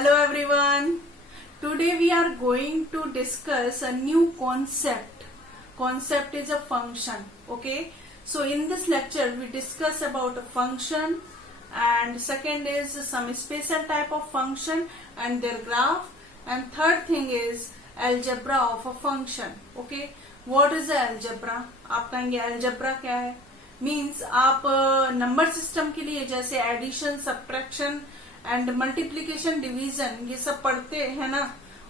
Hello everyone. Today we are going to discuss a new concept. Concept is a function. Okay. So in this lecture we discuss about a function, and second is some special type of function and their graph, and third thing is algebra of a function. Okay. What is the algebra? आप कहेंगे algebra क्या है? Means आप number system के लिए जैसे addition, subtraction and multiplication, division ये सब पढ़ते हैं ना,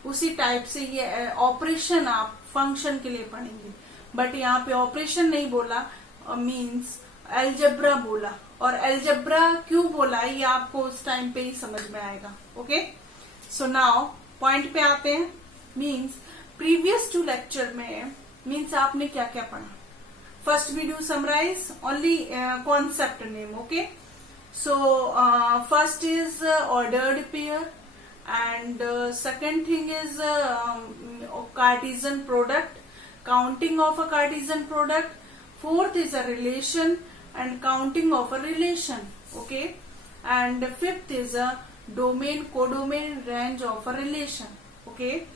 उसी टाइप से ये ऑपरेशन आप फंक्शन के लिए पढ़ेंगे. बट यहाँ पे ऑपरेशन नहीं बोला, मीन्स एल्जेब्रा बोला. और एल्जेब्रा क्यों बोला ये आपको उस टाइम पे ही समझ में आएगा. ओके, सो नाउ पॉइंट पे आते हैं. मीन्स प्रीवियस 2 लेक्चर में मीन्स आपने क्या क्या पढ़ा. First we do summarize only concept name. Okay, so first is ordered pair, and second thing is Cartesian product, counting of a Cartesian product. Fourth is a relation and counting of a relation. Okay, and fifth is a domain, codomain, range of a relation. Okay,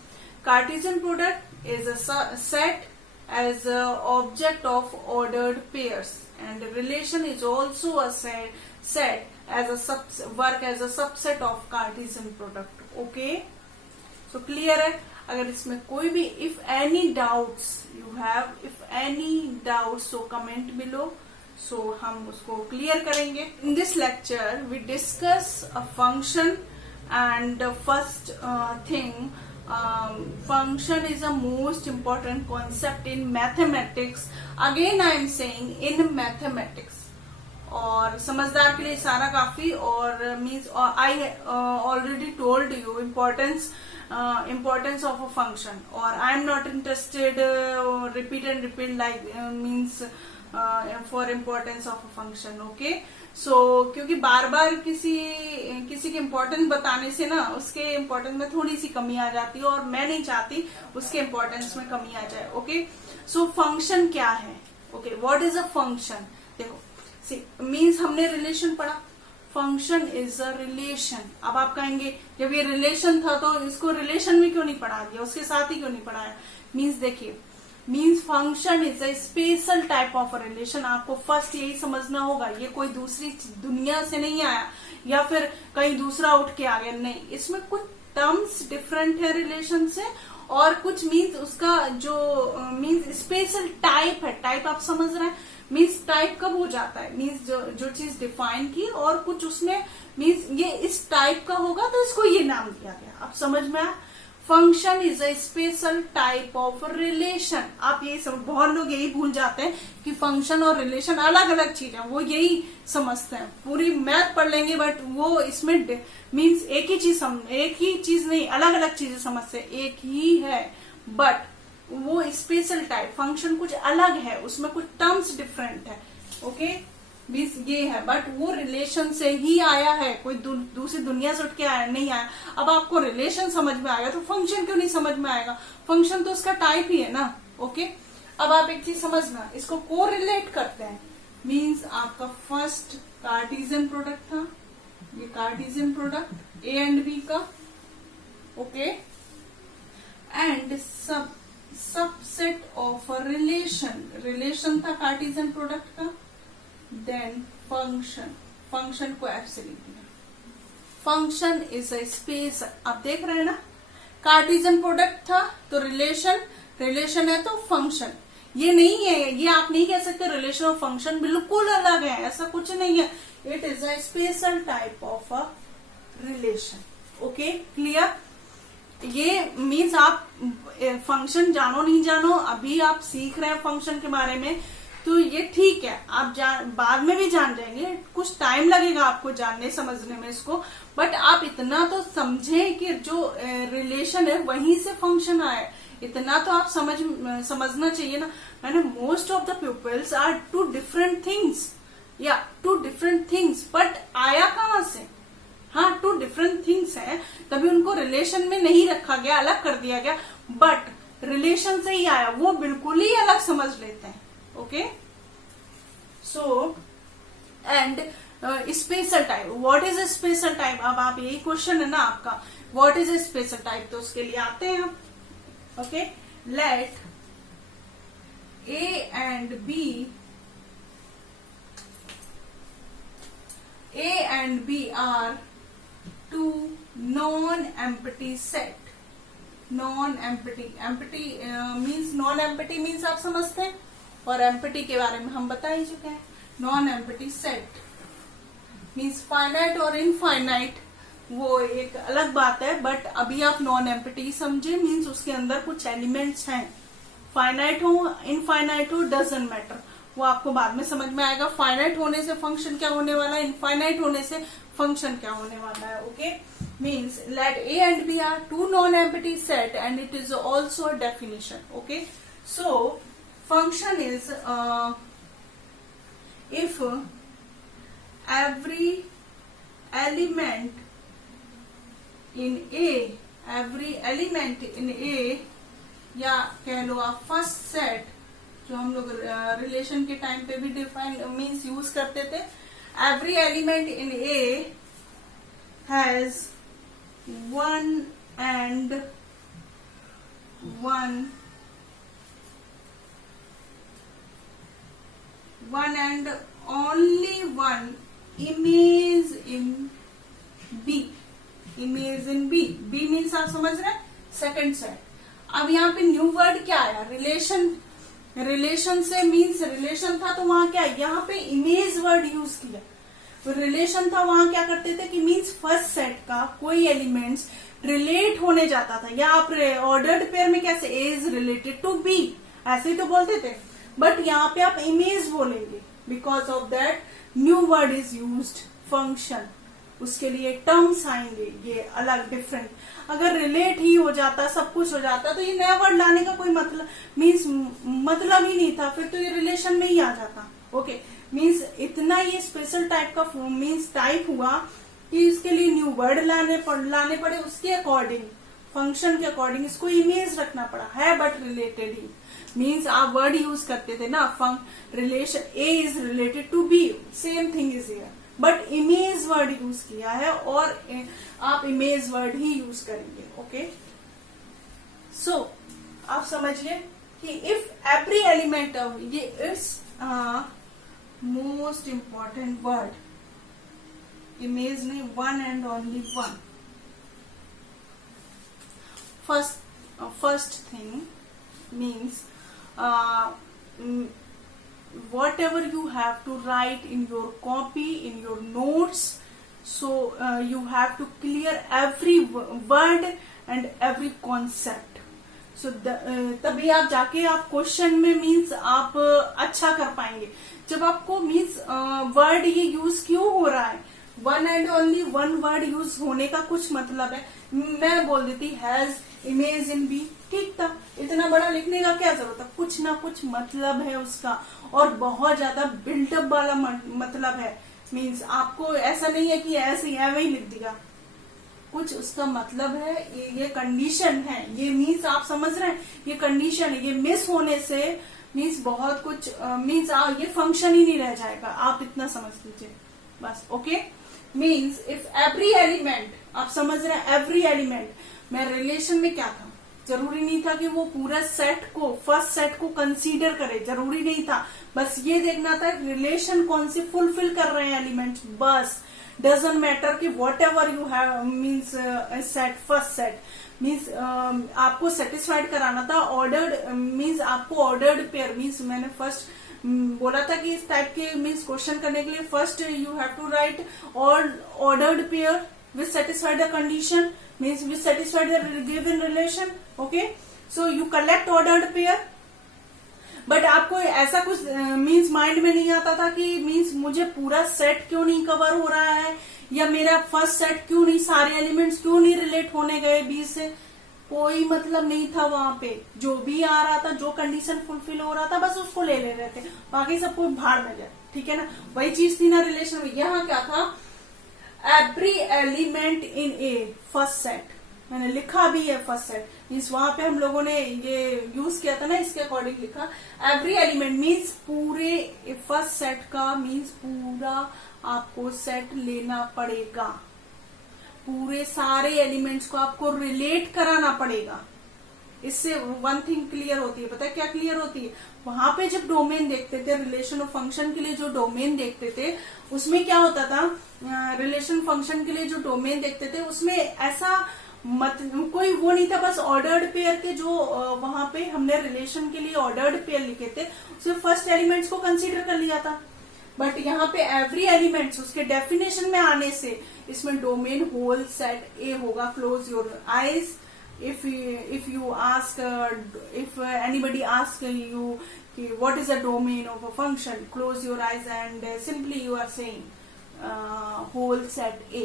Cartesian product is a set as a object of ordered pairs, and relation is also a set as a work as a subset of Cartesian product. Okay, so clear है. अगर इसमें कोई भी if any doubts you have, if any doubts, so comment below, so हम उसको clear करेंगे. In this lecture we discuss a function, and the first thing, function is a most important concept in mathematics. Again I am saying in mathematics. और समझदार के लिए सारा काफी. और means I already told you importance of a function, or I am not interested repeat and repeat like means for importance of a function. Okay, so क्योंकि बार बार किसी के इम्पोर्टेंस बताने से ना उसके इम्पोर्टेंस में थोड़ी सी कमी आ जाती है, और मैं नहीं चाहती उसके इम्पोर्टेंस में कमी आ जाए. ओके, सो फंक्शन क्या है. Okay, what is a function. देखो सी मीन्स हमने रिलेशन पढ़ा. Function is a relation. अब आप कहेंगे जब ये रिलेशन था तो इसको रिलेशन में क्यों नहीं पढ़ा दिया, उसके साथ ही क्यों नहीं पढ़ाया. मीन्स देखिए, means function is a special type of relation. आपको फर्स्ट यही समझना होगा, ये कोई दूसरी दुनिया से नहीं आया या फिर कहीं दूसरा उठ के आ गया. नहीं, इसमें कुछ टर्म्स डिफरेंट है रिलेशन से, और कुछ मीन्स उसका जो मीन्स स्पेशल टाइप है. टाइप आप समझ रहे हैं. मीन्स टाइप कब हो जाता है, मीन्स जो चीज डिफाइन की और कुछ उसमें मीन्स ये इस टाइप का होगा तो इसको ये नाम दिया गया. आप समझ में आया. Function is a special type of relation. आप यही बहुत लोग यही भूल जाते हैं कि फंक्शन और रिलेशन अलग अलग चीज है. वो यही समझते हैं. पूरी मैथ पढ़ लेंगे बट वो इसमें मीन्स एक ही चीज नहीं, अलग अलग चीजें समझते हैं. एक ही है बट वो स्पेशल टाइप. फंक्शन कुछ अलग है, उसमें कुछ टर्म्स डिफरेंट है. ओके, मीन्स ये है, बट वो रिलेशन से ही आया है, कोई दूसरी दुनिया से उठ के आया नहीं आया. अब आपको रिलेशन समझ में आएगा तो फंक्शन क्यों नहीं समझ में आएगा. फंक्शन तो उसका टाइप ही है ना. ओके, अब आप एक चीज समझना, इसको को रिलेट करते हैं. मीन्स आपका फर्स्ट कार्टेशियन प्रोडक्ट था, ये Cartesian product A and B का. Okay, and subset of a relation था कार्टेशियन प्रोडक्ट का. देन फंक्शन को एफ से लिख दिया. Function is a space. आप देख रहे हैं ना, कार्टेशियन प्रोडक्ट था तो रिलेशन है तो फंक्शन. ये नहीं है, ये आप नहीं कह सकते रिलेशन और फंक्शन बिल्कुल अलग है, ऐसा कुछ नहीं है. It is a special type of a relation. Okay, clear. ये मीन्स आप फंक्शन जानो नहीं जानो, अभी आप सीख रहे हैं फंक्शन के बारे में तो ये ठीक है, आप बाद में भी जान जाएंगे. कुछ टाइम लगेगा आपको जानने समझने में इसको, बट आप इतना तो समझें कि जो रिलेशन है वहीं से फंक्शन आया. इतना तो आप समझना चाहिए ना. मैंने most of the peoples are two different things, या टू डिफरेंट थिंग्स, बट आया कहाँ से. हाँ, टू डिफरेंट थिंग्स है, तभी उनको रिलेशन में नहीं रखा गया, अलग कर दिया गया, बट रिलेशन से ही आया, वो बिल्कुल ही अलग समझ लेते हैं. Okay, so and special type, what is special type. अब आप यही क्वेश्चन है ना आपका, व्हाट इज स्पेशल टाइप, तो उसके लिए आते हैं हम। Okay, let A and B are two non-empty set। non-empty, empty means non-empty means आप समझते हैं, और empty के बारे में हम बता ही चुके हैं। non-empty set means finite और infinite, वो एक अलग बात है, बट अभी आप non-empty समझे, means उसके अंदर कुछ एलिमेंट्स हैं, फाइनाइट हो इनफाइनाइट हो डजंट मैटर, वो आपको बाद में समझ में आएगा। फाइनाइट होने से फंक्शन क्या होने वाला है, इनफाइनाइट होने से फंक्शन क्या होने वाला है। Okay, means let A and B are two non-empty set and it is also a definition। Okay, so function is if every element in A या कह लो आप फर्स्ट सेट, जो हम लोग रिलेशन के टाइम पे भी डिफाइन मीन्स यूज करते थे, every element in A has one and only one image in B. Image in B, B means आप समझ रहे हैं सेकंड सेट। अब यहाँ पे न्यू वर्ड क्या आया, रिलेशन। रिलेशन से मीन्स रिलेशन था तो वहां क्या, यहाँ पे इमेज वर्ड यूज किया। तो रिलेशन था, वहां क्या करते थे कि मीन्स फर्स्ट सेट का कोई एलिमेंट्स रिलेट होने जाता था, या आप ऑर्डर्ड पेयर में कैसे ए इज रिलेटेड टू बी ऐसे ही तो बोलते थे, बट यहाँ पे आप इमेज बोलेंगे because of that new word is used function, उसके लिए टर्म्स आएंगे ये अलग डिफरेंट। अगर रिलेट ही हो जाता, सब कुछ हो जाता, तो ये नया वर्ड लाने का कोई मतलब मतलब ही नहीं था, फिर तो ये रिलेशन में ही आ जाता। ओके, मीन्स इतना ये स्पेशल टाइप का मीन्स टाइप हुआ कि इसके लिए न्यू वर्ड लाने पड़े, उसके अकॉर्डिंग फंक्शन के अकॉर्डिंग इसको इमेज रखना पड़ा है, बट रिलेटेड ही मीन्स आप वर्ड यूज करते थे ना, relation A is related to B, same thing is here, but image word use किया है और आप इमेज वर्ड ही यूज करेंगे। ओके, सो आप समझिए कि इफ एवरी एलिमेंट ऑफ, ये it's most important word, image नहीं, one and only one. First thing means whatever you have to write in your copy, in your notes, so you have to clear every word and every concept, so तभी आप जाके आप question में means आप अच्छा कर पाएंगे। जब आपको मीन्स वर्ड ये यूज क्यों हो रहा है, one and only one word use होने का कुछ मतलब है। मैं बोल देती हैज इमेज इन बी, ठीक था, इतना बड़ा लिखने का क्या जरूरत है, कुछ ना कुछ मतलब है उसका, और बहुत ज्यादा बिल्डअप वाला मतलब है। मीन्स आपको ऐसा नहीं है कि ऐसे ही लिख दिया, कुछ उसका मतलब है, ये कंडीशन है, ये मीन्स आप समझ रहे हैं, ये कंडीशन है, ये मिस होने से मीन्स बहुत कुछ मीन्स ये फंक्शन ही नहीं रह जाएगा, आप इतना समझ लीजिए बस। Okay, means if every element, आप समझ रहे हैं एवरी एलिमेंट, मैं रिलेशन में क्या था, जरूरी नहीं था कि वो पूरा सेट को, फर्स्ट सेट को कंसीडर करे, जरूरी नहीं था, बस ये देखना था रिलेशन कौन से फुलफिल कर रहे हैं एलिमेंट्स, बस। डजंट मैटर कि what ever you have means set, first set means आपको सेटिस्फाइड कराना था। ऑर्डर्ड मीन्स आपको ऑर्डर्ड पेयर मीन्स मैंने फर्स्ट बोला था कि इस टाइप के मीन्स क्वेश्चन करने के लिए first you have to write ordered pair which satisfied the condition, means we satisfied the given relation। okay, so you collect ordered pair, but आपको ऐसा कुछ मीन्स माइंड में नहीं आता था कि मीन्स मुझे पूरा सेट क्यों नहीं कवर हो रहा है, या मेरा फर्स्ट सेट क्यों नहीं, सारे एलिमेंट्स क्यों नहीं रिलेट होने गए बी से, कोई मतलब नहीं था वहां पे। जो भी आ रहा था, जो कंडीशन फुलफिल हो रहा था, बस उसको ले रहे थे, बाकी सबको भाड़ में जाए, ठीक है ना। वही चीज थी ना रिलेशन में। यहाँ क्या था, every element in A first set, मैंने लिखा भी है फर्स्ट सेट, मीन्स वहां पे हम लोगों ने ये यूज किया था ना, इसके अकॉर्डिंग लिखा। एवरी एलिमेंट मीन्स पूरे फर्स्ट सेट का, मीन्स पूरा आपको सेट लेना पड़ेगा, पूरे सारे एलिमेंट्स को आपको रिलेट कराना पड़ेगा। इससे वन थिंग क्लियर होती है, पता है क्या क्लियर होती है? वहां पे जब डोमेन देखते थे, रिलेशन और फंक्शन के लिए जो डोमेन देखते थे, उसमें क्या होता था, रिलेशन फंक्शन के लिए जो डोमेन देखते थे उसमें ऐसा कोई वो नहीं था, बस ऑर्डर्ड पेयर के जो वहां पे हमने रिलेशन के लिए ऑर्डर्ड पेयर लिखे थे, उसमें फर्स्ट एलिमेंट्स को कंसीडर कर लिया था। बट यहाँ पे एवरी एलिमेंट्स उसके डेफिनेशन में आने से इसमें डोमेन होल सेट ए होगा। Close your eyes if you ask if anybody asks you what is a domain of a function, close your eyes and simply you are saying whole set A.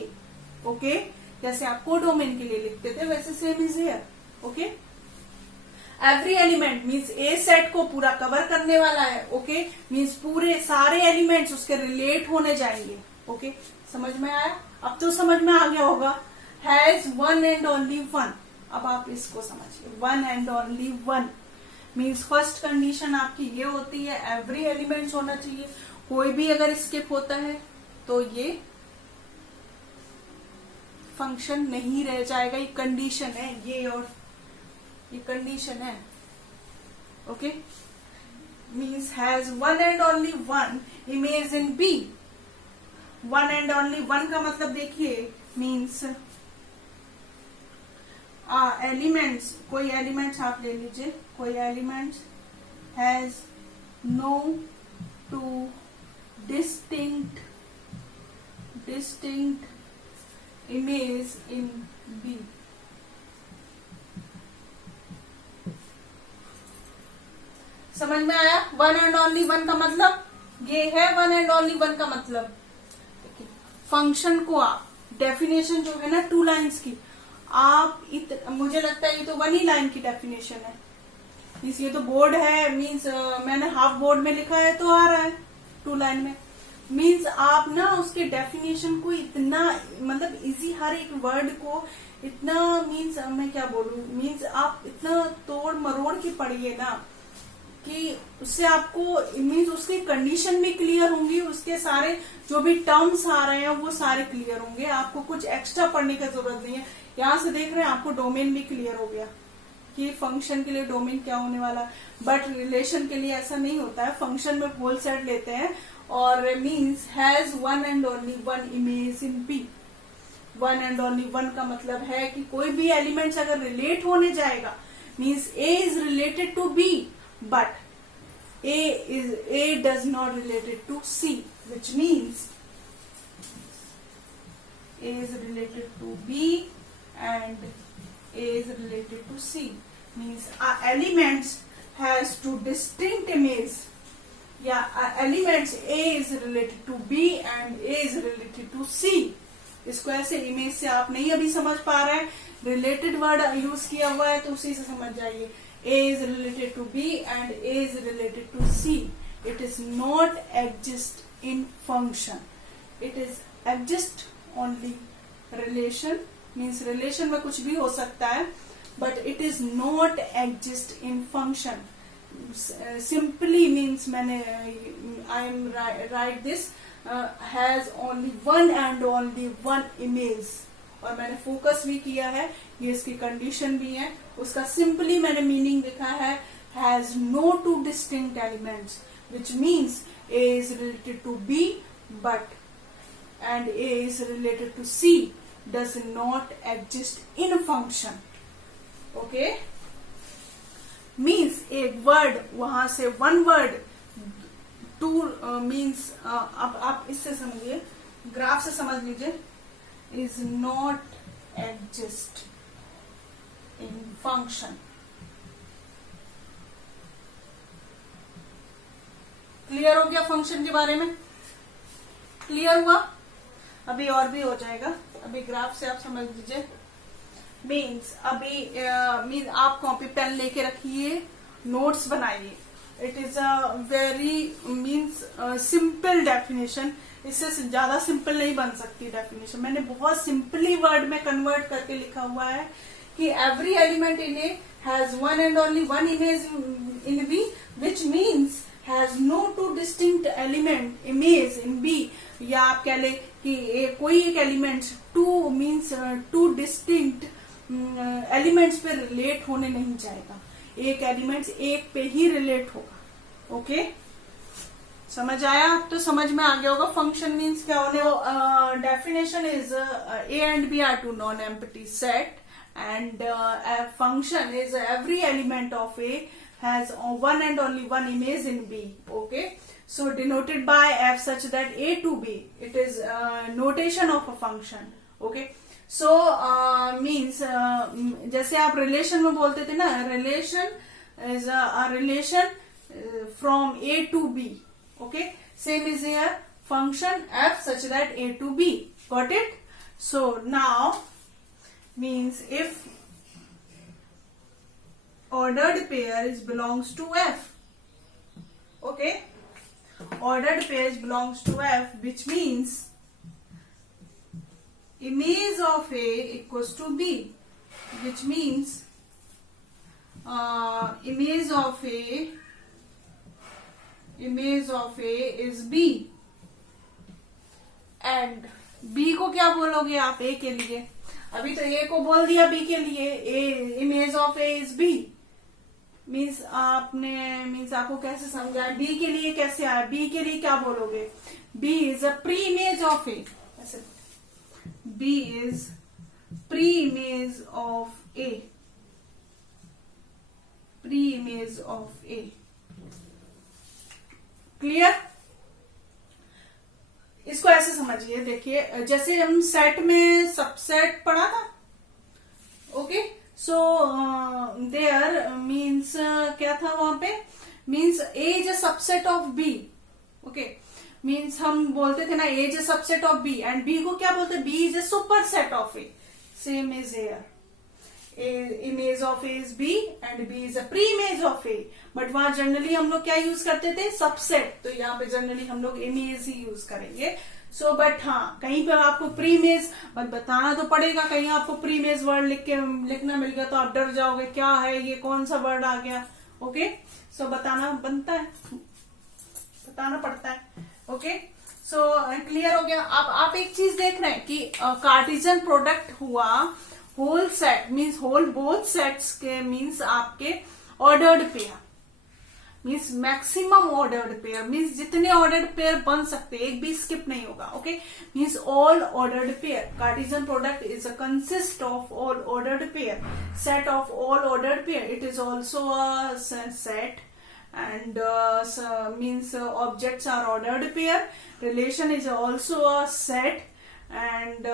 okay, जैसे आप codomain के लिए लिखते थे वैसे same is here. Okay, every element means A set को पूरा cover करने वाला है। ओके, मीन्स पूरे सारे एलिमेंट्स उसके रिलेट होने जाएंगे। ओके, समझ में आया? अब तो समझ में आ गया होगा। Has one and only one. अब आप इसको समझिए, one and only one means first condition आपकी ये होती है, एवरी एलिमेंट्स होना चाहिए। कोई भी अगर स्किप होता है तो ये फंक्शन नहीं रह जाएगा। ये कंडीशन है, ये और ये कंडीशन है। Okay, means has one and only one image in B. One and only one का मतलब देखिए, मीन्स एलिमेंट्स, कोई एलिमेंट्स आप ले लीजिए, कोई elements has no two distinct image in B. समझ में आया? वन एंड ओनली वन का मतलब ये है। वन एंड ओनली वन का मतलब फंक्शन को आप डेफिनेशन जो है ना 2 लाइन्स की, आप मुझे लगता है ये तो 1 ही लाइन की डेफिनेशन है। मीन्स ये तो बोर्ड है, मीन्स मैंने हाफ बोर्ड में लिखा है तो आ रहा है 2 लाइन में। मीन्स आप ना उसके डेफिनेशन को इतना मतलब इजी, हर एक वर्ड को इतना, मीन्स मैं क्या बोलूं, मीन्स आप इतना तोड़ मरोड़ के पढ़िए ना कि उससे आपको मीन्स उसकी कंडीशन भी क्लियर होंगी, उसके सारे जो भी टर्म्स आ रहे हैं वो सारे क्लियर होंगे। आपको कुछ एक्स्ट्रा पढ़ने की जरूरत नहीं है। यहां से देख रहे हैं आपको डोमेन भी क्लियर हो गया कि फंक्शन के लिए डोमेन क्या होने वाला है। बट रिलेशन के लिए ऐसा नहीं होता है, फंक्शन में होल सेट लेते हैं और means has one and only one image in B. One and only one का मतलब है कि कोई भी एलिमेंट्स अगर रिलेट होने जाएगा, means A is related to B but A does not related to C, which means A is related to B and A is related to C. Means elements has 2 distinct images. Elements A is related to B and A is related to C. इसको ऐसे image से आप नहीं अभी समझ पा रहे हैं, रिलेटेड वर्ड यूज किया हुआ है तो उसी से समझ जाइए। A is related to B and A is related to C. It is not exist in function. It is exist only relation. Means relation में कुछ भी हो सकता है, but it is not exist in function. Simply means मैंने I am write this has only one and only one image. और मैंने focus भी किया है, ये इसकी कंडीशन भी है। उसका सिंपली मैंने मीनिंग लिखा है has no 2 distinct elements, which means A is related to B but and A is related to C does not exist in function. Okay, means एक वर्ड वहां से वन वर्ड 2 मीन्स अब आप इससे समझिए, ग्राफ से समझ लीजिए, is not exist in function. Clear हो गया फंक्शन के बारे में? क्लियर हुआ? अभी और भी हो जाएगा। अभी ग्राफ से आप समझ लीजिए। मीन्स अभी मीन्स आप कॉपी पेन लेके रखिए, नोट्स बनाइए। It is a very means simple definition. इससे ज्यादा सिंपल नहीं बन सकती डेफिनेशन. मैंने बहुत सिंपली वर्ड में कन्वर्ट करके लिखा हुआ है कि every element in A has one and only one image in B, which means has no two distinct element image in B. या आप कह ले कि कोई एक element two means two distinct elements पे रिलेट होने नहीं जाएगा. एक एलिमेंट्स एक पे ही रिलेट होगा. ओके, समझ आया? अब तो समझ में आ गया होगा फंक्शन मीन्स क्या होने. Definition is A and B are two non empty set and a function is every element of A has one and only one image in B. Okay, so denoted by F such that A to B, it is notation of a function. Okay, so means जैसे आप relation में बोलते थे ना, relation is a relation from A to B. Okay, same is here, function F such that A to B. Got it? So now means if ordered pair is belongs to F, okay, ordered pair belongs to F, which means image of A equals to B, which means image of A is B. and B को क्या बोलोगे आप A के लिए? अभी तो ए को बोल दिया बी के लिए. A image of A is B means आपको कैसे समझाए? बी के लिए कैसे आया? बी के लिए क्या बोलोगे? B is a preimage of A. ऐसे B is preimage of A. Preimage of A. Clear? इसको ऐसे समझिए, देखिए जैसे हम सेट में सबसेट पढ़ा था. ओके, सो देयर मीन्स क्या था वहां पे? Means A is a subset of B. Okay, means हम बोलते थे ना A is a subset of B, and B को क्या बोलते? B is a superset of A. Same is here, image of A is B and B is a preimage of A. But वहां generally हम लोग क्या use करते थे? Subset. तो यहाँ पे जनरली हम लोग इमेज ही यूज करेंगे. सो बट हाँ, कहीं पे आपको प्री इमेज बताना तो पड़ेगा. कहीं आपको प्री इमेज वर्ड लिखना मिल गया तो आप डर जाओगे, क्या है ये, कौन सा वर्ड आ गया. ओके, सो बताना बनता है, बताना पड़ता है. ओके, सो क्लियर हो गया. अब आप एक चीज देख रहे हैं कि कार्टेशियन प्रोडक्ट हुआ whole set means whole both sets के मीन्स आपके ordered pair means maximum ordered pair means जितने ऑर्डर्ड पेयर बन सकते, एक भी स्किप नहीं होगा. Okay, means all ordered pair. Cartesian product is a consist of all ordered pair. Set of all ordered pair, it is also a set and means objects are ordered pair. Relation is also a set and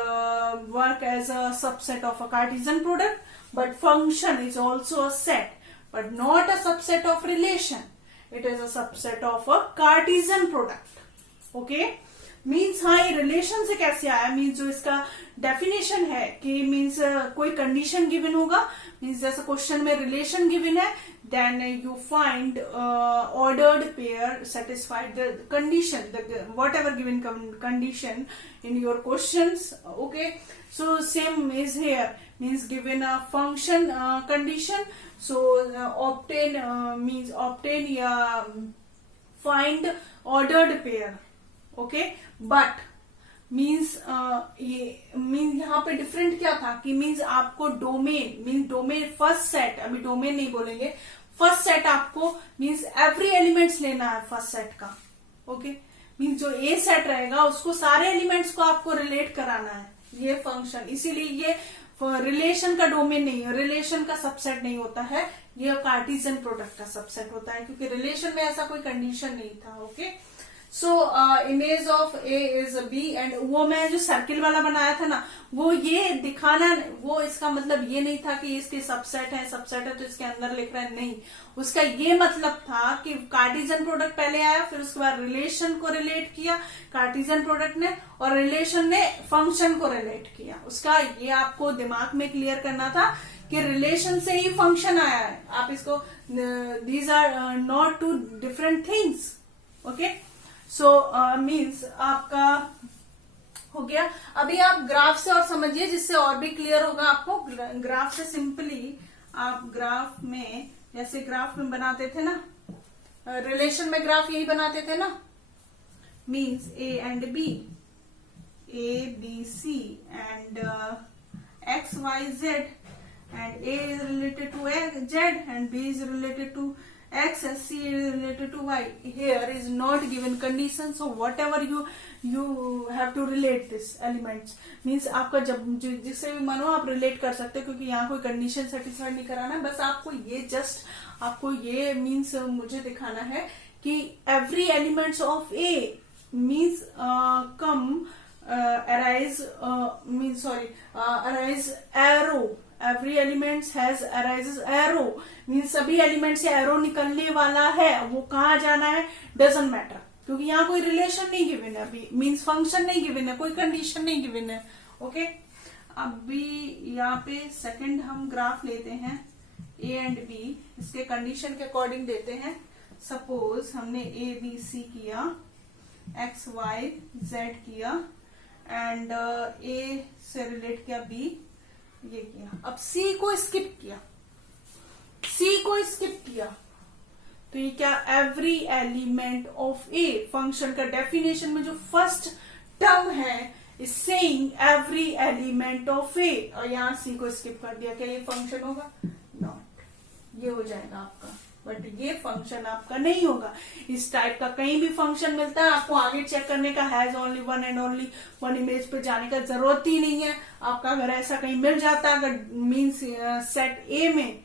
work as a subset of a Cartesian product, but function is also a set but not a subset of relation. It is a subset of a Cartesian product. Okay, means हाँ, ये relation से कैसे आया? Means जो इसका definition है कि means कोई कंडीशन गिवन होगा. मीन्स जैसे क्वेश्चन में रिलेशन गिवन है, then you find ordered pair satisfied the condition, whatever given condition in your questions. Okay, so same is here, means given a function condition, so obtain means obtain या find ordered pair. Okay, but means ये means यहाँ पे different क्या था कि means आपको domain means domain first set, अभी domain नहीं बोलेंगे, फर्स्ट सेट आपको मीन्स एवरी एलिमेंट्स लेना है फर्स्ट सेट का. ओके, मीन्स जो ए सेट रहेगा उसको सारे एलिमेंट्स को आपको रिलेट कराना है. ये फंक्शन, इसीलिए ये रिलेशन का डोमेन नहीं है, रिलेशन का सबसेट नहीं होता है, ये कार्टेशियन प्रोडक्ट का सबसेट होता है, क्योंकि रिलेशन में ऐसा कोई कंडीशन नहीं था. Okay, so image of A is B and वो मैं जो सर्किल वाला बनाया था ना, वो ये दिखाना, वो इसका मतलब ये नहीं था कि इसके सबसेट है तो इसके अंदर लिख रहा है, नहीं। उसका ये मतलब था कि कार्टेशियन प्रोडक्ट पहले आया, फिर उसके बाद रिलेशन को रिलेट किया कार्टेशियन प्रोडक्ट ने, और रिलेशन ने फंक्शन को रिलेट किया। उसका ये आपको दिमाग में क्लियर करना था कि रिलेशन से ही फंक्शन आया है। आप इसको, these are not two different things. Okay, so means आपका हो गया। अभी आप ग्राफ से और समझिए, जिससे और भी क्लियर होगा आपको। ग्राफ से सिंपली आप ग्राफ में, जैसे ग्राफ में बनाते थे ना, रिलेशन में ग्राफ यही बनाते थे ना, means A and B, A B C and X Y Z, and A is related to Z and B is related to X and C is related to Y. Here is not given condition, so whatever you have to relate this elements, means आपका जब जिससे भी मानो आप relate कर सकते हो, क्योंकि यहाँ कोई कंडीशन सेटिस्फाइड नहीं कराना है। बस आपको ये जस्ट आपको ये मीन्स मुझे दिखाना है कि every elements of A means come arise means sorry arise arrow, every elements has arises arrow, means सभी एलिमेंट से एरो निकलने वाला है। वो कहाँ जाना है डजंट मैटर, क्योंकि यहाँ कोई रिलेशन नहीं गिवन है अभी, मीन्स फंक्शन नहीं गिवन है, कोई कंडीशन नहीं गिवन है। ओके, अभी यहाँ पे सेकंड हम ग्राफ लेते हैं ए एंड बी, इसके कंडीशन के अकॉर्डिंग देते हैं। सपोज हमने ए बी सी किया, एक्स वाई जेड किया एंड ए से रिलेट किया बी, ये किया। अब सी को स्किप किया, तो ये क्या, every element of A, function का डेफिनेशन में जो फर्स्ट टर्म है is saying every element of A, और यहाँ सी को स्किप कर दिया। क्या ये फंक्शन होगा? नॉट, ये हो जाएगा आपका, बट ये फंक्शन आपका नहीं होगा। इस टाइप का कहीं भी फंक्शन मिलता है आपको आगे चेक करने का, has only one and only one image पे जाने का जरूरत ही नहीं है आपका। अगर ऐसा कहीं मिल जाता, अगर मीन्स सेट ए में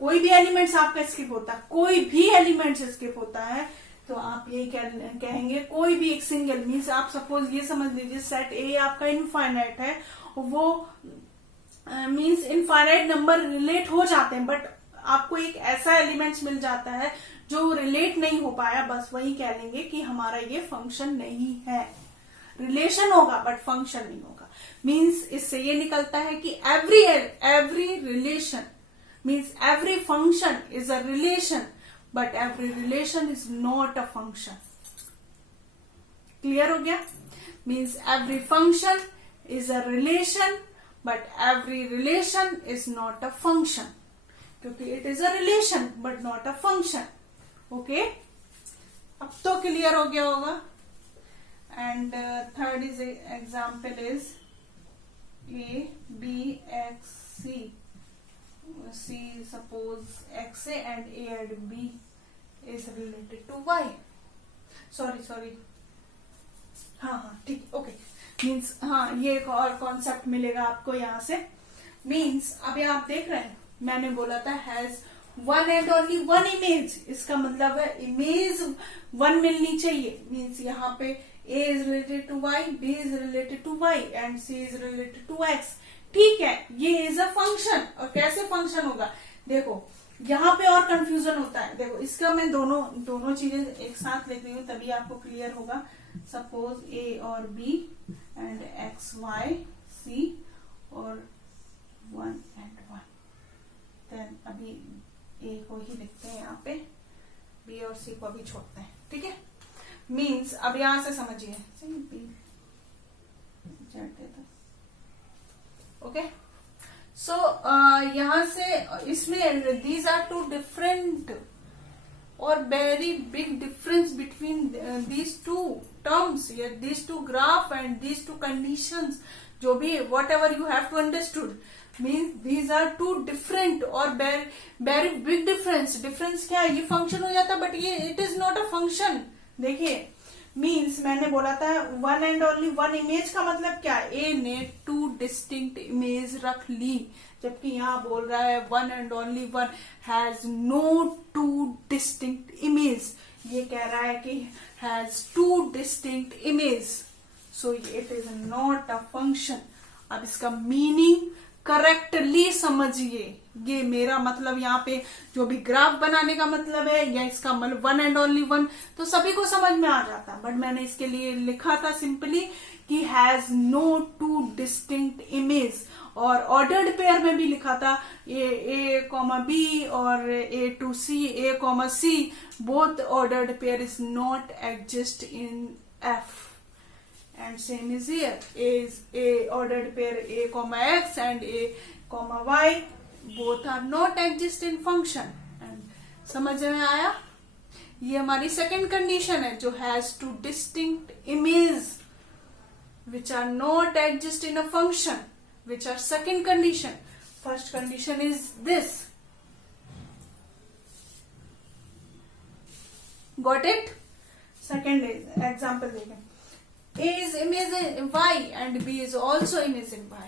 कोई भी एलिमेंट्स आपका स्किप होता, कोई भी एलिमेंट्स स्किप होता है, तो आप यही कहेंगे कोई भी एक सिंगल, मीन्स आप सपोज ये समझ लीजिए सेट ए आपका इनफाइनाइट है, वो मीन्स इनफाइनाइट नंबर रिलेट हो जाते हैं, बट आपको एक ऐसा एलिमेंट्स मिल जाता है जो रिलेट नहीं हो पाया, बस वही कह लेंगे कि हमारा ये फंक्शन नहीं है। रिलेशन होगा बट फंक्शन नहीं होगा। मीन्स इससे ये निकलता है कि every relation means every function is a relation, but every relation is not a function. Clear हो गया? Means every function is a relation, but every relation is not a function, क्योंकि it is a relation but not a function. Okay, अब तो clear हो गया होगा। And third is example is A B x C, C suppose x A and A and B is related to Y. Sorry, हाँ ठीक, okay. Means हाँ, ये एक और कॉन्सेप्ट मिलेगा आपको यहाँ से। मीन्स अभी आप देख रहे हैं, मैंने बोला था has one and only one image, इसका मतलब है इमेज वन मिलनी चाहिए। मीन्स यहाँ पे A is related to Y, B is related to Y and C is related to X. ठीक है, ये इज अ फंक्शन। और कैसे फंक्शन होगा, देखो यहाँ पे और कंफ्यूजन होता है। देखो इसका मैं दोनों चीजें एक साथ लिख रही हूँ तभी आपको क्लियर होगा। सपोज ए और B and X Y C और 1 and 1, देन अभी ए को ही लिखते हैं यहाँ पे, बी और सी को अभी छोड़ते हैं। ठीक है, मीन्स अब यहां से समझिए, ओके। सो यहां से इसमें दीज आर टू डिफरेंट और very big difference between these two terms, these two graph and these two conditions, जो भी whatever you have to understood, means these are two different और वेरी बिग डिफरेंस। डिफरेंस क्या है, ये function हो जाता but ये it is not a function. देखिए मीन्स मैंने बोला था one and only one image का मतलब क्या है, ए ने टू डिस्टिंक्ट इमेज रख ली, जबकि यहाँ बोल रहा है one and only one has no two distinct image. ये कह रहा है कि has two distinct image, so it is not a function. अब इसका मीनिंग करेक्टली समझिए, ये मेरा मतलब यहाँ पे जो भी ग्राफ बनाने का मतलब है या इसका मतलब वन एंड ओनली वन तो सभी को समझ में आ जाता, बट मैंने इसके लिए लिखा था सिंपली कि has no two distinct image, और ऑर्डर्ड पेयर में भी लिखा था ए कॉमा बी और A to C, A comma C both ordered pair is not exist in F, and same is here. A is a ordered pair a comma x and a comma y both are not exist in function. And समझ में आया? ये हमारी second condition है जो has two distinct images which are not exist in a function, which are second condition. First condition is this. Got it? Second example देखें. A is image in Y and B is also image in Y.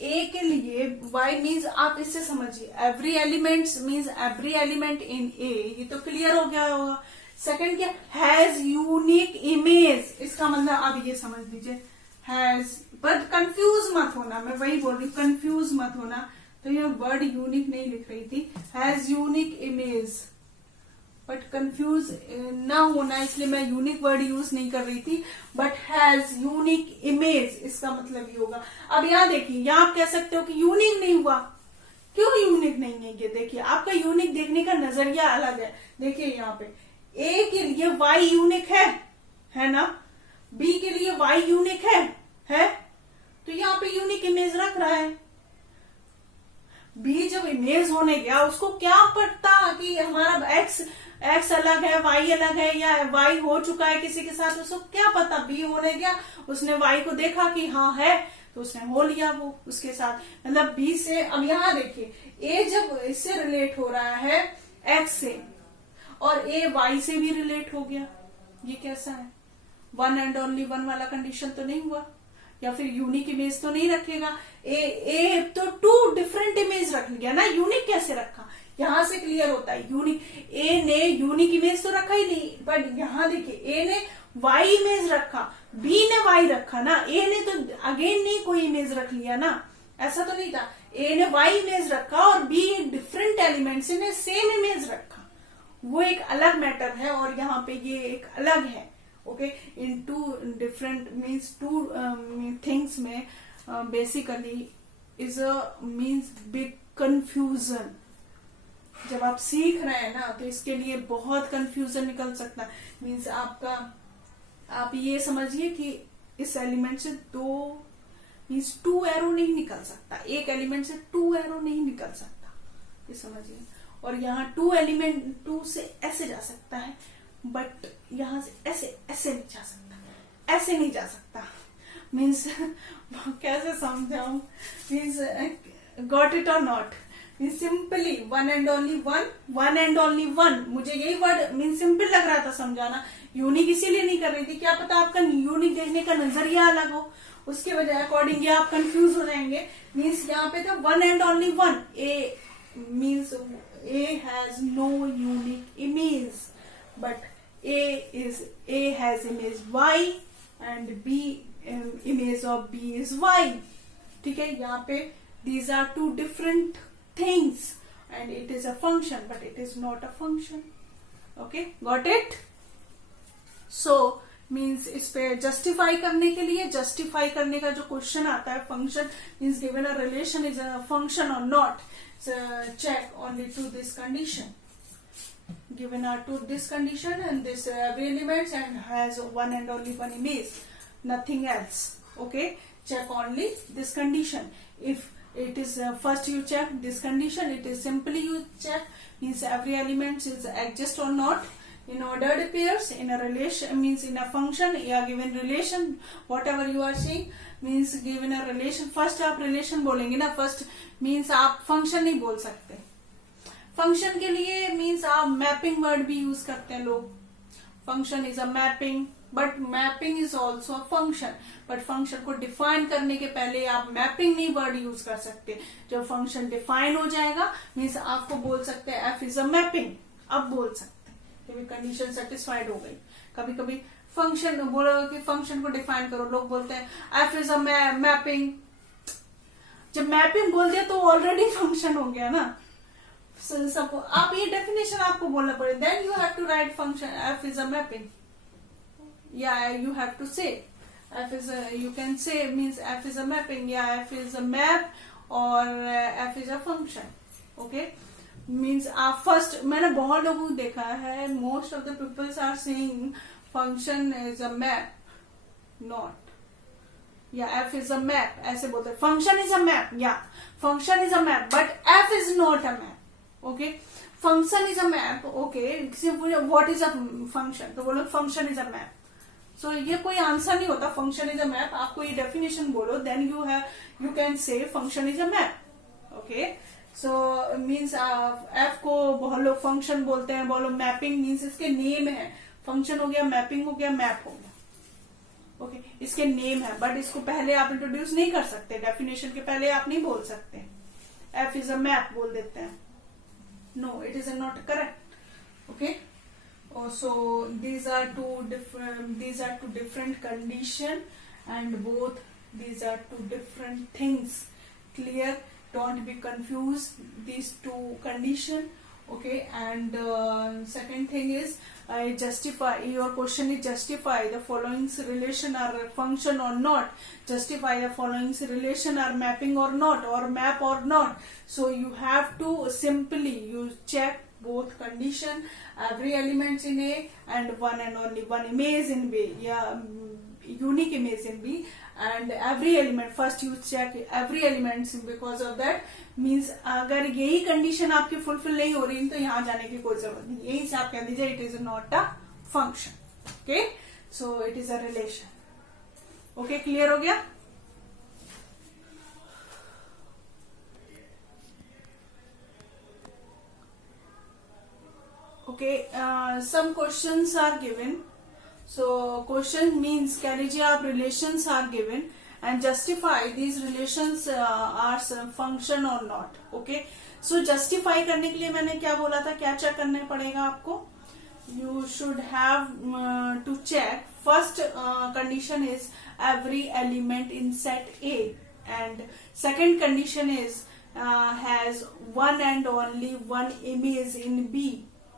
A के लिए Y means आप इससे समझिए every element means every element in A, ये तो clear हो गया होगा। सेकंड क्या, has unique image, इसका मतलब आप ये समझ लीजिए has, बट कंफ्यूज मत होना, मैं वही बोल रही हूँ कंफ्यूज मत होना, तो ये वर्ड यूनिक नहीं लिख रही थी, has unique image, but confuse ना होना इसलिए मैं यूनिक वर्ड यूज नहीं कर रही थी, बट हैज यूनिक इमेज इसका मतलब ये होगा। अब यहाँ देखिए, यहाँ आप कह सकते हो कि यूनिक नहीं हुआ, क्यों यूनिक नहीं है? ये देखिए आपका यूनिक देखने का नजरिया अलग है। देखिए यहाँ पे ए के लिए वाई यूनिक है ना, बी के लिए वाई यूनिक है तो यहाँ पे यूनिक इमेज रख रहा है। बी जब इमेज होने गया उसको क्या पता कि हमारा एक्स अलग है वाई अलग है, या वाई हो चुका है किसी के साथ, उसको क्या पता? बी होने गया, उसने वाई को देखा कि हाँ है तो उसने हो लिया वो उसके साथ, मतलब बी से। अब यहाँ देखिए ए जब इससे रिलेट हो रहा है एक्स से और ए वाई से भी रिलेट हो गया, ये कैसा है? वन एंड ओनली वन वाला कंडीशन तो नहीं हुआ, या फिर यूनिक इमेज तो नहीं रखेगा। ए तो टू डिफरेंट इमेज रख लिया ना, यूनिक कैसे रखा? यहां से क्लियर होता है यूनिक, ए ने यूनिक इमेज तो रखा ही नहीं, बट यहां देखिए ए ने वाई इमेज रखा, बी ने वाई रखा ना, ए ने तो अगेन नहीं कोई इमेज रख लिया ना, ऐसा तो नहीं था। ए ने वाई इमेज रखा और बी डिफरेंट एलिमेंट्स ने सेम इमेज रखा, वो एक अलग मैटर है, और यहाँ पे ये एक अलग है। Okay, in two different means two things में basically is a means big confusion. जब आप सीख रहे हैं ना तो इसके लिए बहुत कंफ्यूजन निकल सकता है। मीन्स आप ये समझिए कि इस एलिमेंट से दो मीन्स टू एरो नहीं निकल सकता, एक एलिमेंट से टू एरो नहीं निकल सकता, ये समझिए। और यहाँ टू एलिमेंट टू से ऐसे जा सकता है, बट यहां से ऐसे नहीं जा सकता, ऐसे नहीं जा सकता। मीन्स कैसे समझाऊं? मीन्स गॉट इट और not? Means simply one and only one and only one, मुझे यही वर्ड मीन्स सिंपल लग रहा था समझाना, यूनिक इसीलिए नहीं कर रही थी, क्या पता आपका यूनिक देखने का नजरिया अलग हो, उसके वजह अकॉर्डिंग आप कंफ्यूज हो जाएंगे। मीन्स यहाँ पे था one and only one, A means A has no unique image, but A has image Y and B image of B is Y. ठीक है, यहाँ पे these are two different things and it is a function but it is not a function. Okay, got it? So means इस पे justify करने के लिए, justify करने का जो क्वेश्चन आता है, function means given a relation is a function or not, so check only to this condition. Given are to this condition and this every elements and has one and only one image, nothing else. Okay, check only this condition. If it is first you check this condition, it is simply you check means every element is exist or not in ordered pairs in a relation, means in a function या given relation, whatever you are saying means given a relation. First आप relation बोलेंगे ना, first means आप function नहीं बोल सकते। Function के लिए मीन्स आप मैपिंग वर्ड भी यूज करते हैं लोग, function is a mapping, but mapping is also a function, but function को डिफाइन करने के पहले आप मैपिंग नहीं वर्ड यूज कर सकते। जब फंक्शन डिफाइन हो जाएगा मीन्स आपको बोल सकते हैं एफ इज अ मैपिंग, अब बोल सकते हैं, कंडीशन सेटिस्फाइड हो गई। कभी कभी फंक्शन बोलो कि फंक्शन को डिफाइन करो, लोग बोलते हैं एफ इज अ मैपिंग। जब मैपिंग बोल दिया तो ऑलरेडी फंक्शन हो गया ना। सब आप ये डेफिनेशन आपको बोलना पड़े, then you have to write function F is a mapping, या you have to say f is a, you can say means f is a mapping, या f is a map और f is a function. Okay, means आप first, मैंने बहुत लोगों को देखा है, most of the people are saying function is a map, not, या f is a map ऐसे बोलते हैं, function is a map, या function is a map but f is not a map. Okay, function is a map. Okay, what is a function, तो बोलो function is a map. सो ये कोई answer नहीं होता, फंक्शन इज अ मैप। आपको ये definition बोलो, then you can say function is a map. Okay, so means F को बहुत लोग फंक्शन बोलते हैं, बोलो मैपिंग मीन्स इसके नेम है, फंक्शन हो गया, मैपिंग हो गया, मैप हो गया। ओके, इसके नेम है, बट इसको पहले आप इंट्रोड्यूस नहीं कर सकते, डेफिनेशन के पहले आप नहीं बोल सकते। एफ इज अ मैप बोल देते हैं, no it is not correct. Okay, so these are two different condition, and both these are two different things. Clear, don't be confused these two condition. Okay, and second thing is justify, your question is justify the following relation are function or not, justify the following relation are mapping or not, or map or not. So you have to simply you check both condition, every elements in A and one and only one image in B, yeah, unique image in B, and every element first you check every elements, because of that means अगर यही condition आपकी fulfil नहीं हो रही तो यहाँ जाने की कोई जरूरत नहीं, यही से आप कह दीजिए it is not a function. Okay, so it is a relation. Okay, clear हो गया? Okay, some questions are given. So question means कह लीजिए आप relations are given and justify these relations are some function or not. Okay, so justify करने के लिए मैंने क्या बोला था, क्या चेक करना पड़ेगा आपको? You should have to check first condition is every element in set A, and second condition is has one and only one image in B,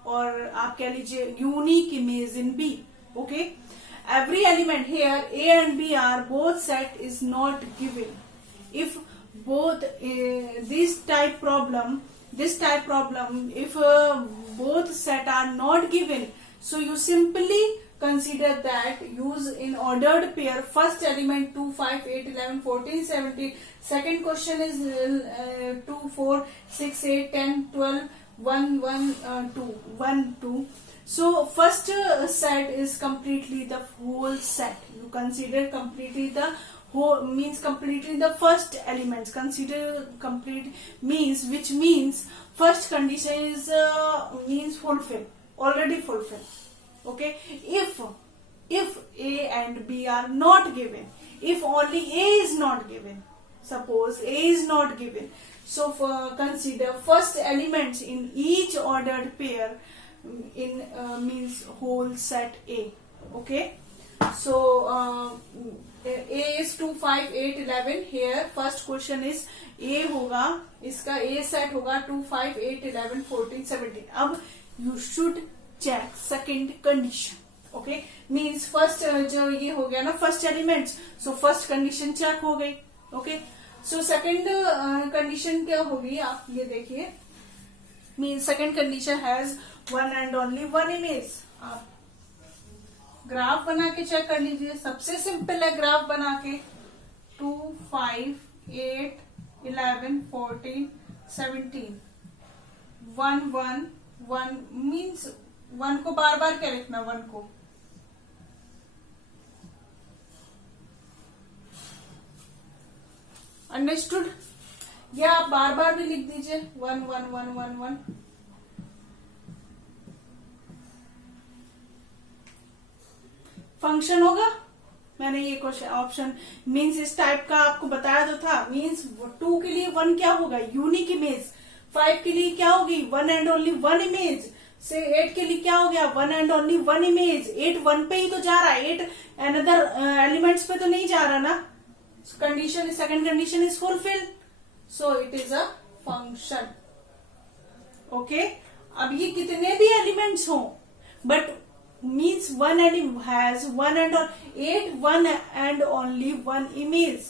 और आप कह लीजिए unique image in B. Okay, every element here A and B are both set is not given. If both this type problem if both set are not given, so you simply consider that use in ordered pair, first element 2 5 8 11 14 17, second question is 2 4 6 8 10 12 1 1 2 1 2. So first set is completely the whole set. You consider completely the whole, means completely the first elements. Consider complete means, which means first condition is means fulfill, already fulfilled. Okay, if A and B are not given, if only A is not given, suppose A is not given, so for consider first elements in each ordered pair in means whole set A. Okay, so A is 2 5 8 11, here first question is A होगा, इसका A set होगा 2 5 8 11 14 17. अब you should check second condition. Okay, means first जो ये हो गया ना first elements, so first condition check हो गई. Okay, सो सेकेंड कंडीशन क्या होगी, आप ये देखिए, mean second condition has one and only one image. आप ग्राफ बना के चेक कर लीजिए, सबसे सिंपल है ग्राफ बना के, 2 5 8 11 14 17 1 1 1 मीन्स 1 को बार बार क्या लिखना, 1 को अंडरस्टूड, या आप बार बार भी लिख दीजिए 1 1 1 1 1। फंक्शन होगा, मैंने ये क्वेश्चन ऑप्शन मीन्स इस टाइप का आपको बताया तो था। मीन्स 2 के लिए 1 क्या होगा, यूनिक इमेज। 5 के लिए क्या होगी, one and only one image. से 8 के लिए क्या हो गया, one and only one image, 8 1 पे ही तो जा रहा है, 8 अनदर एलिमेंट्स पे तो नहीं जा रहा ना, condition, second condition is fulfil, so it is a function. Okay, अब ये कितने भी एलिमेंट्स हो, but means one element has one and 8 one and only one image,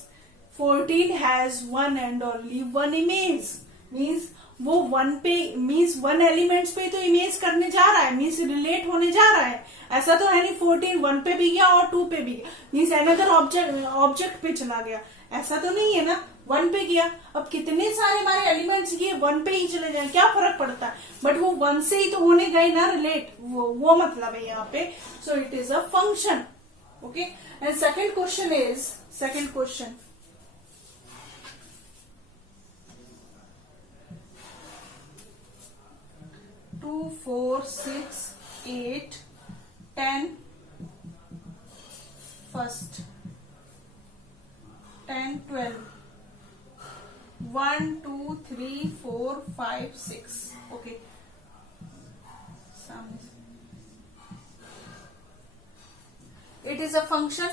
14 has one and only one image, means वो one पे, means one elements पे तो image करने जा रहा है, मीन्स रिलेट होने जा रहा है, ऐसा तो है नहीं 14 1 पे भी गया और 2 पे भी गया, मीन्स अनदर ऑब्जेक्ट पे चला गया, ऐसा तो नहीं है ना, 1 पे गया। अब कितने सारे हमारे एलिमेंट्स ये 1 पे ही चले जाए, क्या फर्क पड़ता है, बट वो 1 से ही तो होने गए ना रिलेट, वो मतलब है यहाँ पे, सो it is a function. Okay, and second question is, second question, 2 4 6 8 10 first 10 12 1 2 3 4 5 6 okay, it is a function,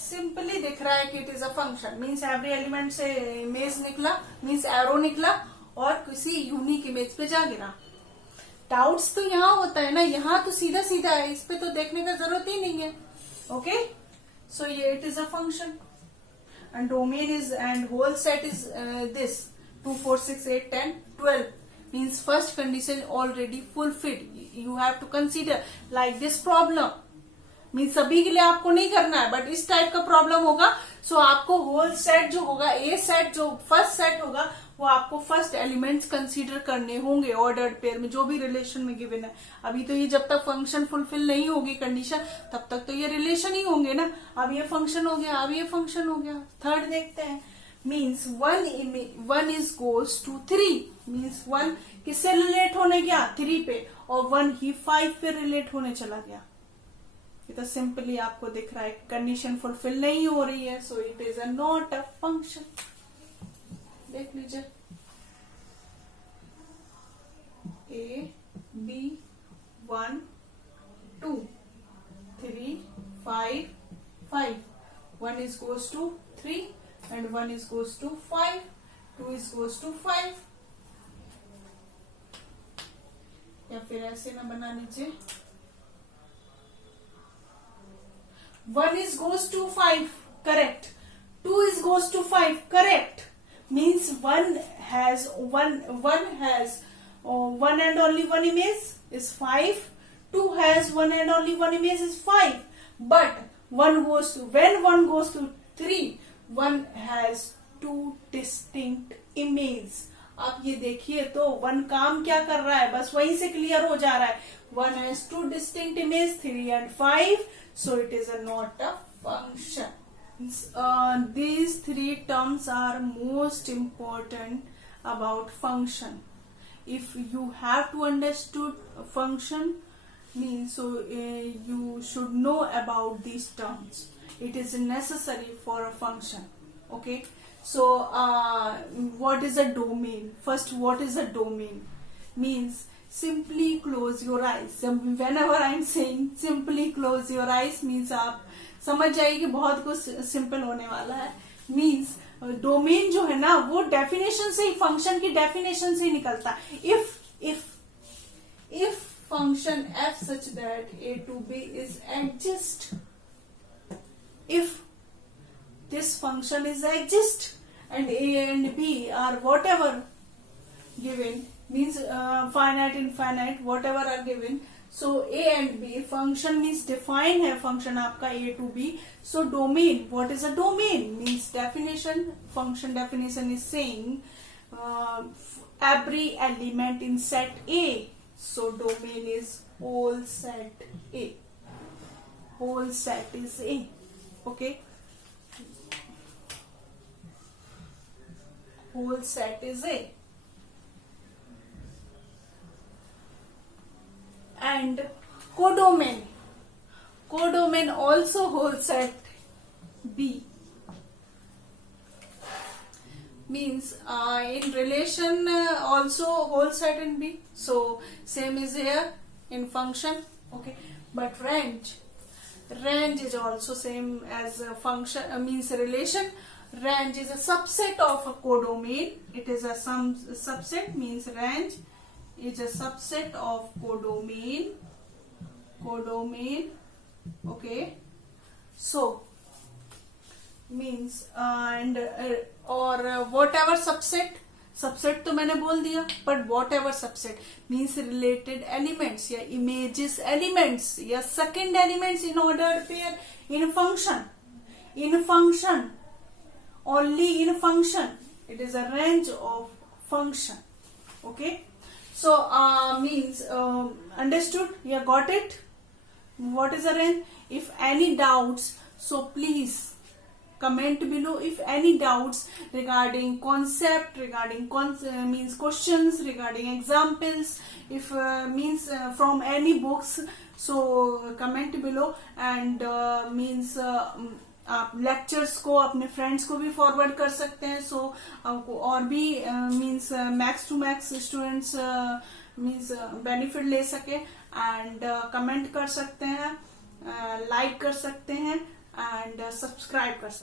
simply दिख रहा है कि it is a function, means every element से इमेज निकला, मीन्स एरो निकला और किसी यूनिक इमेज पे जा गिरा। डाउट्स तो यहाँ होता है ना, यहाँ तो सीधा सीधा है, इस पे तो देखने का जरूरत ही नहीं है। ओके, सो ये it is a function and domain is and whole set is this 2 4 6 8 10 12 means first condition already fulfilled, you have to consider like this problem, means सभी के लिए आपको नहीं करना है, बट इस टाइप का प्रॉब्लम होगा, सो आपको होल सेट जो होगा, ए सेट जो फर्स्ट सेट होगा, वो आपको फर्स्ट एलिमेंट्स कंसीडर करने होंगे ऑर्डर्ड पेयर में, जो भी रिलेशन में गिवन है। अभी तो ये जब तक फंक्शन फुलफिल नहीं होगी कंडीशन, तब तक तो ये रिलेशन ही होंगे ना। अब ये फंक्शन हो गया, अब ये फंक्शन हो गया। थर्ड देखते हैं, means 1 is goes to 3, means 1 किससे रिलेट होने गया, 3 पे, और 1 ही 5 पे रिलेट होने चला गया। ये तो सिंपली आपको दिख रहा है कंडीशन फुलफिल नहीं हो रही है, सो it is a not a function. देख लीजिए, A B 1 2 3 5 5, 1 is goes to 3 and 1 is goes to 5, 2 is goes to 5, या फिर ऐसे ना बना लीजिए, 1 is goes to 5 correct, 2 is goes to 5 correct, means one has one and only one image is 5, 2 has one and only one image is 5, but when one goes to 3, one has 2 distinct images। आप ये देखिए तो 1 काम क्या कर रहा है, बस वहीं से क्लियर हो जा रहा है, 1 has 2 distinct images 3 and 5, so it is not a function। These 3 terms are most important about function. If you have to understood function, means so you should know about these terms. It is necessary for a function. Okay, so what is a domain? First, what is a domain? Means simply close your eyes. Whenever I am saying simply close your eyes, means आप समझ जाइए कि बहुत कुछ simple होने वाला है। Means domain जो है ना, वो डेफिनेशन से ही, फंक्शन की डेफिनेशन से ही निकलता है। If function F such that A to B is exist, if this function is exist and A and B are whatever given, means finite infinite whatever are given, so a and b function means defined है function आपका a to b, so domain, what is a domain means definition, function definition is saying every element in set A, so domain is whole set A, whole set is A, okay, whole set is A, and codomain also whole set B, means in relation also whole set and be, so same is here in function. Okay, but range is also same as a function, means relation. Range is a subset of a codomain. It is a subset, means range is a subset of codomain. Okay, so means or whatever subset तो मैंने बोल दिया, but whatever subset means related elements या images elements या second elements in ordered pair in function only in function. It is a range of function. Okay, so means understood? Yeah, got it? What is a range? If any doubts, so please comment below. If any doubts regarding concept, regarding means questions, regarding examples, if means from any books, so comment below. And means आप lectures को अपने friends को भी forward कर सकते हैं, सो आपको और भी means max to max students means benefit ले सके. एंड कमेंट कर सकते हैं, लाइक कर सकते हैं एंड सब्सक्राइब कर सकते हैं.